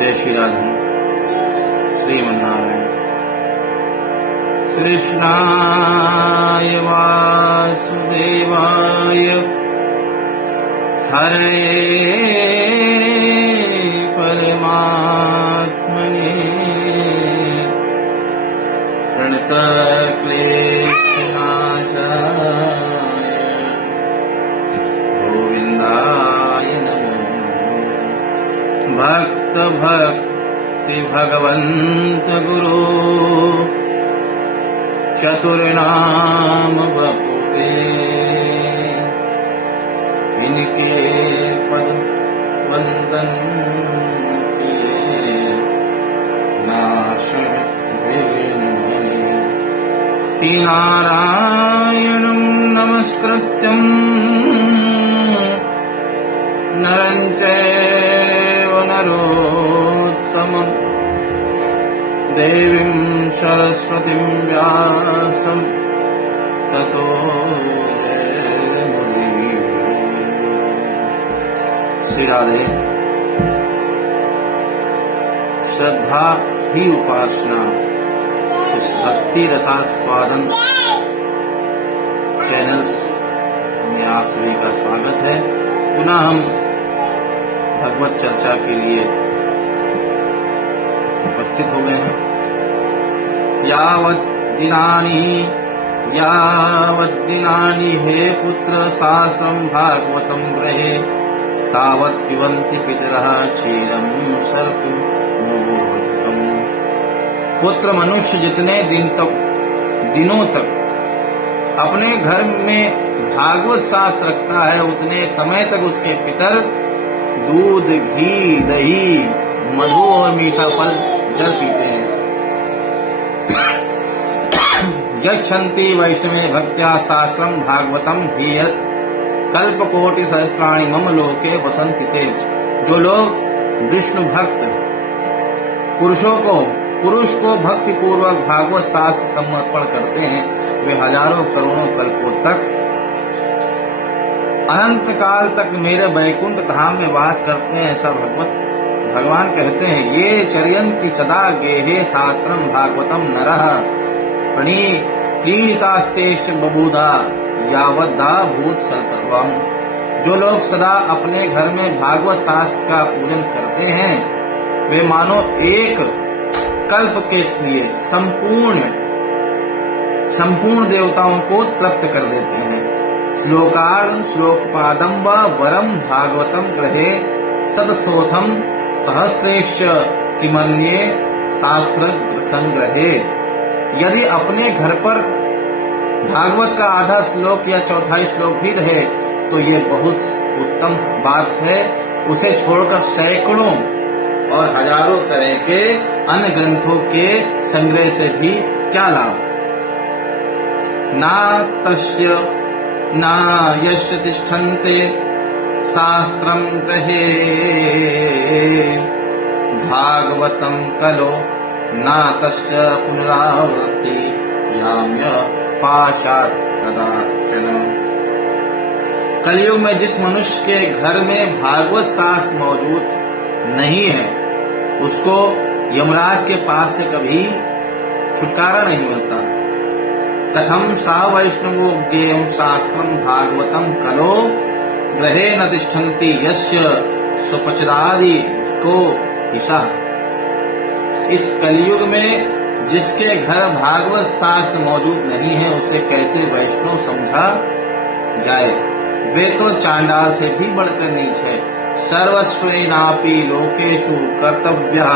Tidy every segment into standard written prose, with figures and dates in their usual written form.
जय श्री राधे। श्रीमन्नारायण। कृष्णाय वासुदेवाय हरे परमात्मने प्रणतक्लेशनाशाय गोविन्दाय नमो। भक्त भक्ति भगवंत गुरु चतुर्नाम बपुवे, इनके पद वंदन किए नाशय कि नारायणं नमस्कृत्यं नरं चैव नरोत्तमं देवीं सरस्वतीं व्यासं ततो जयमुदीरये। श्री राधे। श्रद्धा ही उपासना, इस भक्ति रसास्वादन चैनल में आप सभी का स्वागत है। पुनः हम भगवत चर्चा के लिए उपस्थित हो गए हैं। यावत् दिनानि हे पुत्र शास्त्रं भागवतं गृहे, तावत् पिबन्ति पितरः क्षीरं सर्पमोदकम्। पुत्र मनुष्य जितने दिनों तक अपने घर में भागवत शास्त्र रखता है, उतने समय तक उसके पितर दूध, घी, दही, मधु और मीठा फल जल पीते हैं। यच्छन्ति वैष्णवे भक्त्या शास्त्रम भागवतम हीयत कल्पकोटि सहस्राणि मम लोके वसन्ति ते। जो लोग विष्णु भक्त पुरुष को भक्ति पूर्वक भागवत शास्त्र समर्पण करते हैं, वे हजारों करोड़ों कल्पों तक अनंत काल तक मेरे वैकुंठ धाम में वास करते हैं। ऐसा भगवान कहते हैं। ये चर्यन्ति सदा गेहे शास्त्रम भागवतम नरः प्रणीतास्तेश्च बबूधा यावद्दा भूत सल्पम। जो लोग सदा अपने घर में भागवत शास्त्र का पूजन करते हैं, वे मानो एक कल्प के लिए संपूर्ण देवताओं को तृप्त कर देते हैं। श्लोकपादम व वरम भागवतम गृहे सदसोथम सहस्रेश्च किमन्ये शास्त्र संग्रहे। यदि अपने घर पर भागवत का आधा श्लोक या चौथाई श्लोक भी रहे तो ये बहुत उत्तम बात है। उसे छोड़कर सैकड़ों और हजारों तरह के अन्य ग्रंथों के संग्रह से भी क्या लाभ। ना यस्य तिष्ठन्ते शास्त्रं गृहे भागवतं कलो ना तस्य पुनरावृत्ति याम्य पाशात् कदाचन। कलयुग में जिस मनुष्य के घर में भागवत शास्त्र मौजूद नहीं है, उसको यमराज के पास से कभी छुटकारा नहीं मिलता। कथम सा वैष्णवो ज्ञेयं शास्त्रं भागवतं कलो गृहे न तिष्ठन्ति यस्य सुपचरादि को हिसा। इस कलयुग में जिसके घर भागवत शास्त्र मौजूद नहीं है, उसे कैसे वैष्णव समझा जाए। वे तो चांडाल से भी बढ़कर नीच है। सर्वस्वेनापि लोकेषु कर्तव्यः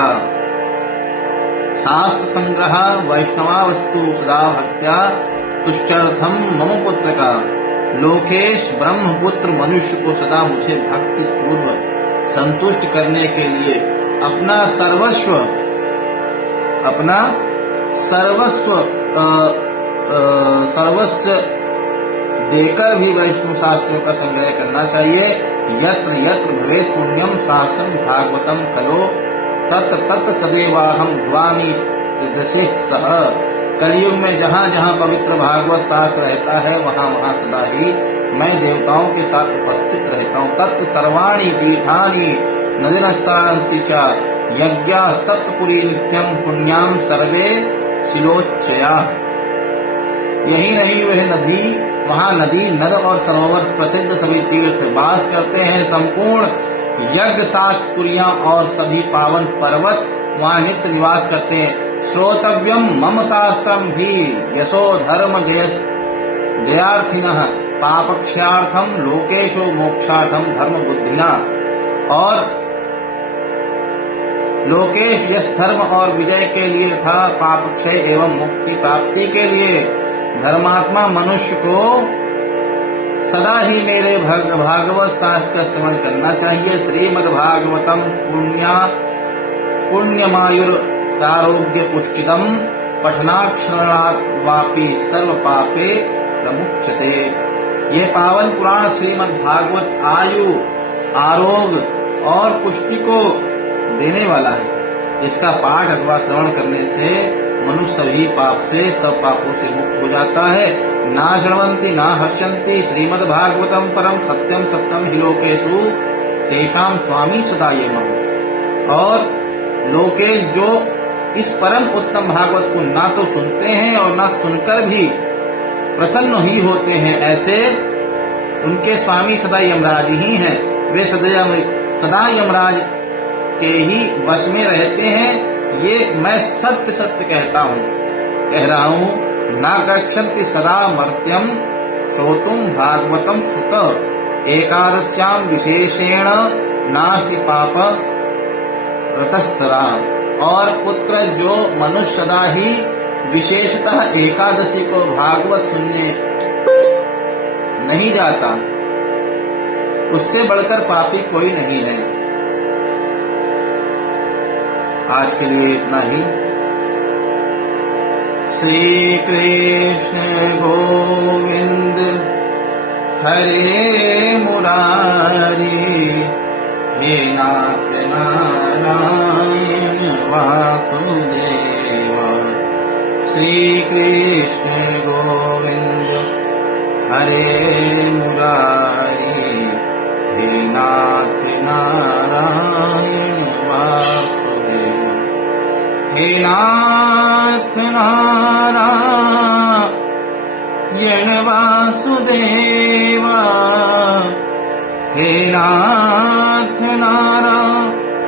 शास्त्र संग्रह वैष्णवावस्तु सदा भक्त्या तुष्टर्थम मम पुत्र का। लोकेश ब्रह्मपुत्र मनुष्य को सदा मुझे भक्ति पूर्वक संतुष्ट करने के लिए अपना सर्वस्व देकर भी वैष्णव शास्त्रों का संग्रह करना चाहिए। यत्र यत्र भवेत् पुण्यम शास्त्रम भागवतम कलो तत्र तत्र सदैवाहम भवानी दशे सह। कलयुग में जहाँ जहाँ पवित्र भागवत शास्त्र रहता है, वहाँ वहाँ सदा ही मैं देवताओं के साथ उपस्थित रहता हूँ। तत् सर्वाणी तीर्थानि नदीनस्तरांसि च यज्ञ सप्तपुरी नित्यम पुण्याम सर्वे शिलोच्चया। यही नहीं, वह नदी, वहाँ नदी, नद और सरोवर प्रसिद्ध सभी तीर्थ वास करते हैं। संपूर्ण यज्ञ सातपुरियां और सभी पावन पर्वत वहाँ नित्य निवास करते हैं। श्रोतव्यम मम शास्त्रम भी यशो धर्म जयार्थिनः पापक्षयार्थम लोकेशो मोक्षार्थम धर्म बुद्धिना। और लोकेश यश धर्म और विजय के लिए था, पाप क्षय एवं मुक्ति प्राप्ति के लिए धर्मात्मा मनुष्य को सदा ही मेरे भागवत शास्त्र का श्रवण करना चाहिए। श्रीमद् भागवतम पुण्यमायुरारोग्य पुष्टिदम पठनाक्षरणात् वापि सर्व पापे प्रमुच्यते। ये पावन पुराण श्रीमद् भागवत आयु, आरोग्य और पुष्टि को देने वाला है। इसका पाठ अथवा श्रवण करने से मनुष्य सभी पाप से, सब पापों से मुक्त हो जाता है। ना श्रवंती ना हर्षंती श्रीमद् भागवतम परम सत्यम सत्यम हि लोकेषु तेषाम स्वामी सदायमम्। और लोकेश जो इस परम उत्तम भागवत को ना तो सुनते हैं और ना सुनकर भी प्रसन्न ही होते हैं, ऐसे उनके स्वामी सदा यमराज ही हैं। वे सदा यमराज के ही वश में रहते हैं। ये मैं सत्य सत्य कह रहा हूँ। ना गच्छन्ति सदा मर्त्यम श्रोतुम भागवतम श्रुत एकादश्याम विशेषेण नास्ति पाप रतस्तरा। और पुत्र, जो मनुष्य सदा ही विशेषतः एकादशी को भागवत सुनने नहीं जाता, उससे बढ़कर पापी कोई नहीं है। आज के लिए इतना ही। श्री कृष्ण गोविंद हरे मुरारी, हे नाथ नारायण वासुदेव। श्री कृष्ण गोविंद हरे मुरारी, हे नाथ नारायण वासुदेव। हे नाथ नारायण वासुदेवा, हे नाथ नारायण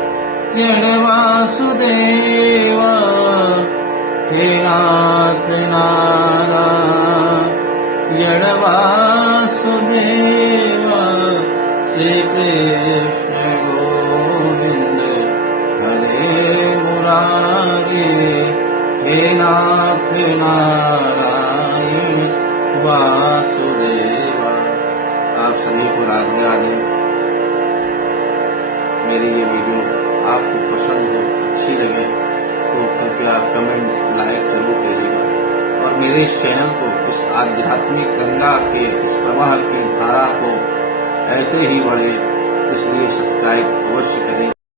वासुदेवा, हे नाथ नारायण वासुदेवा। श्री कृष्ण गोविंद हरे मुरारी, हे नाथ नारायण वासुदेवा। आप सभी को राधे राधे। मेरी ये वीडियो आपको पसंद हो, अच्छी लगे तो कृपया कमेंट लाइक जरूर करिएगा। और मेरे इस चैनल को, इस आध्यात्मिक गंगा के इस प्रवाह की धारा को ऐसे ही बढ़े, इसलिए सब्सक्राइब अवश्य करें।